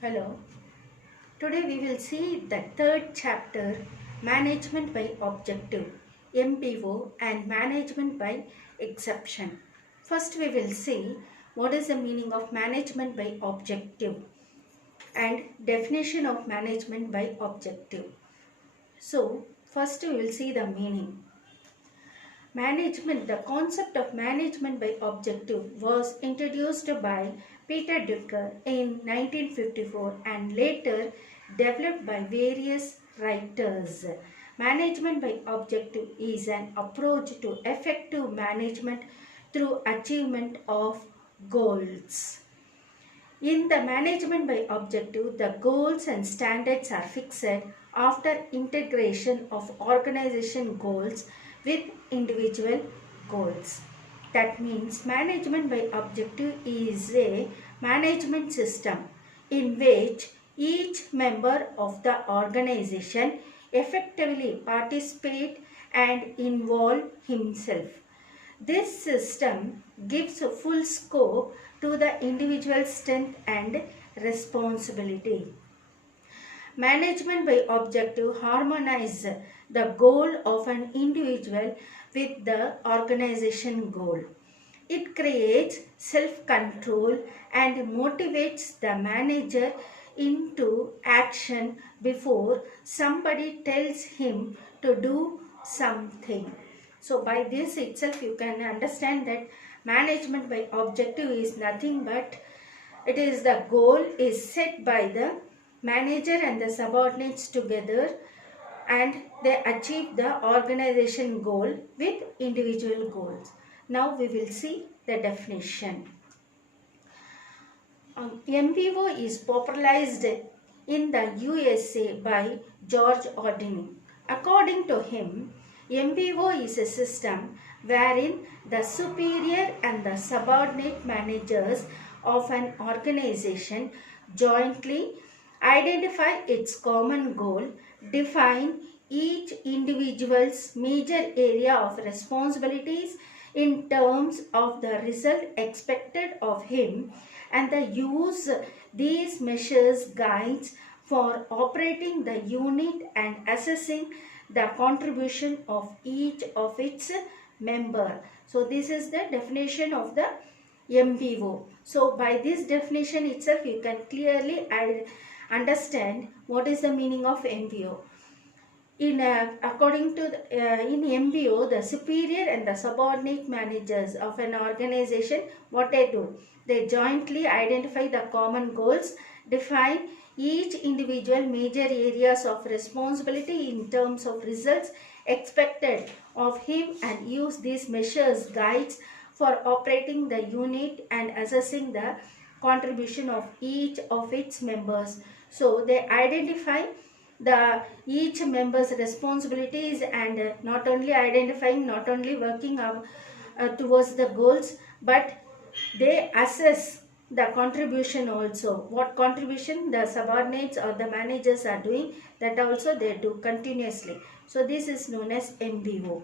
Hello. Today we will see the third chapter, Management by Objective, MBO, and Management by Exception. First we will see what is the meaning of management by objective and definition of management by objective. So first we will see the meaning. Management, the concept of management by objective was introduced by Peter Drucker in 1954 and later developed by various writers. Management by objective is an approach to effective management through achievement of goals. In the management by objective, the goals and standards are fixed after integration of organization goals with individual goals. That means management by objective is a management system in which each member of the organization effectively participate and involve himself. This system gives full scope to the individual strength and responsibility. Management by objective harmonize the goal of an individual with the organization goal. It creates self-control and motivates the manager into action before somebody tells him to do something. So by this itself you can understand that management by objective is nothing but it is the goal is set by the manager and the subordinates together and they achieve the organization goal with individual goals. Now we will see the definition. MBO is popularized in the USA by George Ordini. According to him, MBO is a system wherein the superior and the subordinate managers of an organization jointly identify its common goal, define each individual's major area of responsibilities in terms of the result expected of him, and the use these measures guides for operating the unit and assessing the contribution of each of its member. So this is the definition of the MBO. So by this definition itself you can clearly understand what is the meaning of MBO. According to in MBO, the superior and the subordinate managers of an organization, what they do, they jointly identify the common goals, define each individual major areas of responsibility in terms of results expected of him, and use these measures guides for operating the unit and assessing the contribution of each of its members. So they identify the each member's responsibilities and not only identifying, not only working towards the goals, but they assess the contribution also. What contribution the subordinates or the managers are doing, that also they do continuously. So this is known as MBO.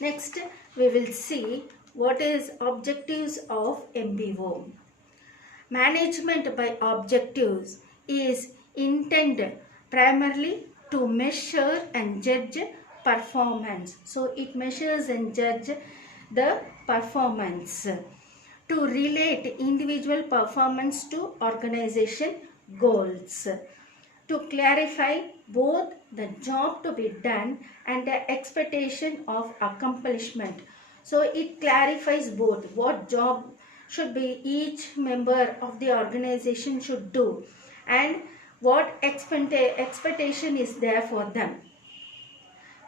Next we will see what is objectives of MBO. Management by objectives is intended primarily to measure and judge performance. So it measures and judge the performance, to relate individual performance to organization goals, to clarify both the job to be done and the expectation of accomplishment. So it clarifies both what job should be each member of the organization should do and what expectation is there for them.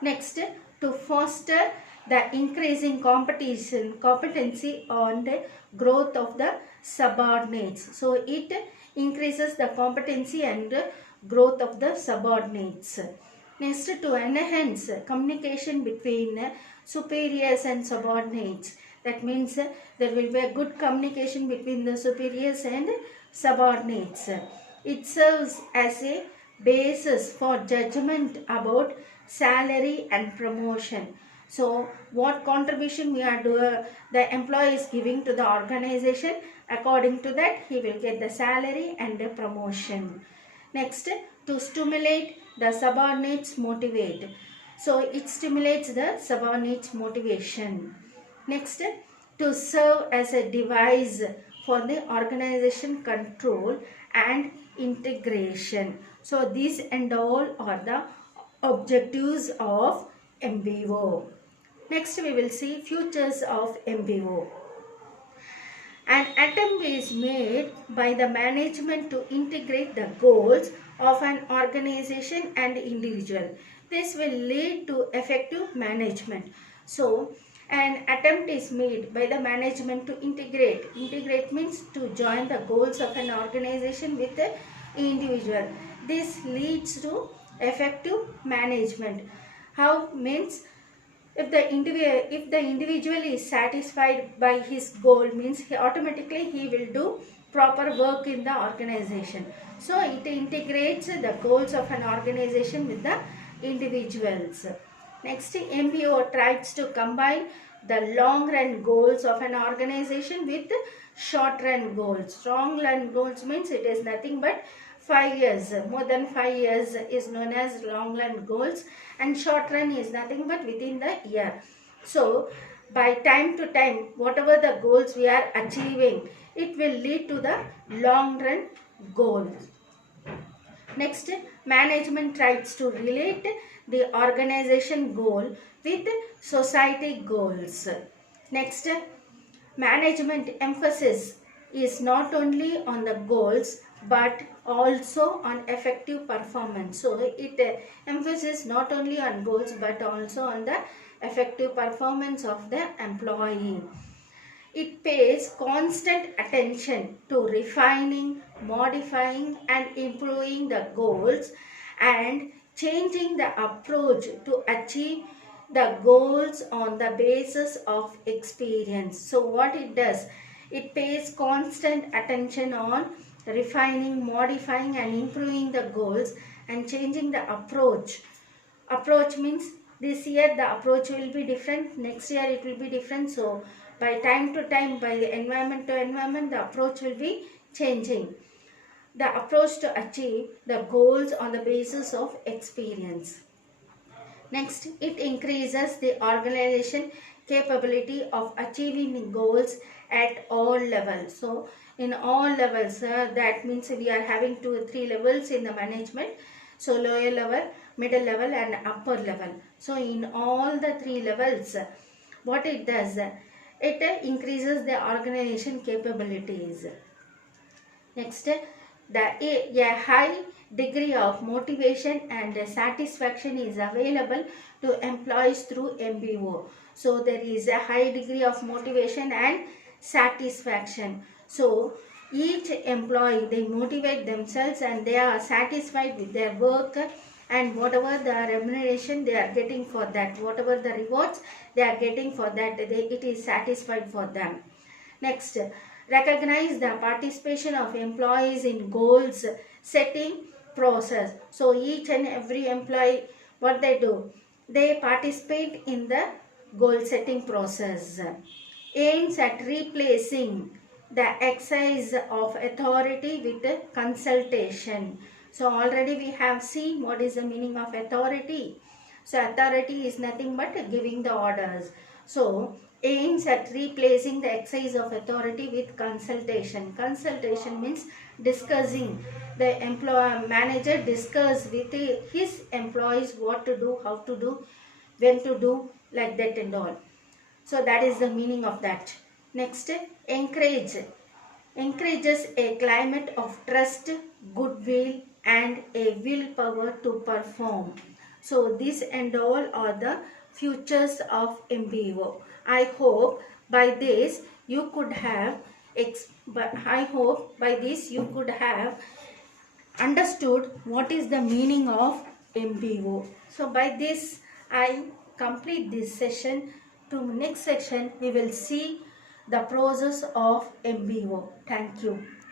Next, to foster the increasing competency on the growth of the subordinates. So it increases the competency and growth of the subordinates. Next, to enhance communication between superiors and subordinates. That means there will be a good communication between the superiors and subordinates. It serves as a basis for judgment about salary and promotion. So what contribution we are doing, the employee is giving to the organization, according to that he will get the salary and the promotion. Next, to stimulate the subordinates motivate. So it stimulates the subordinates motivation. Next, to serve as a device for the organization control and integration. So these and all are the objectives of MBO. Next we will see futures of MBO. An attempt is made by the management to integrate the goals of an organization and individual. This will lead to effective management. So, an attempt is made by the management to integrate. Integrate means to join the goals of an organization with the individual. This leads to effective management. How means if the individual is satisfied by his goal, means he will do proper work in the organization. So it integrates the goals of an organization with the individuals. Next, MBO tries to combine the long run goals of an organization with short run goals. Long run goals means it is nothing but 5 years, more than 5 years is known as long run goals, and short run is nothing but within the year. So by time to time, whatever the goals we are achieving, it will lead to the long run goals. Next, management tries to relate the organization goal with society goals. Next, management emphasis is not only on the goals but also on effective performance. So it emphasis not only on goals but also on the effective performance of the employee. It pays constant attention to refining, modifying and improving the goals and changing the approach to achieve the goals on the basis of experience. So what it does, it pays constant attention on refining, modifying and improving the goals and changing the approach. Approach means this year the approach will be different, next year it will be different. So by time to time, by the environment to environment, the approach will be changing. The approach to achieve the goals on the basis of experience. Next, it increases the organization capability of achieving goals at all levels. So in all levels, that means we are having 2 or 3 levels in the management. So lower level, middle level and upper level. So in all the 3 levels, what it does, it increases the organization capabilities. Next, a high degree of motivation and satisfaction is available to employees through MBO. So there is a high degree of motivation and satisfaction. So each employee, they motivate themselves and they are satisfied with their work, and whatever the remuneration they are getting for that, whatever the rewards they are getting for that, it is satisfied for them. Next, recognize the participation of employees in goals setting process. So each and every employee, what they do, they participate in the goal setting process. Aims at replacing the exercise of authority with consultation. So already we have seen what is the meaning of authority. So authority is nothing but giving the orders. So aims at replacing the exercise of authority with consultation. Consultation means discussing. The manager discuss with his employees what to do, how to do, when to do, like that and all. So that is the meaning of that. Next, encourage. Encourages a climate of trust, goodwill and a willpower to perform. So this and all are the futures of MBO. I hope by this you could have understood what is the meaning of MBO. So by this I complete this session. To next section we will see the process of MBO. Thank you.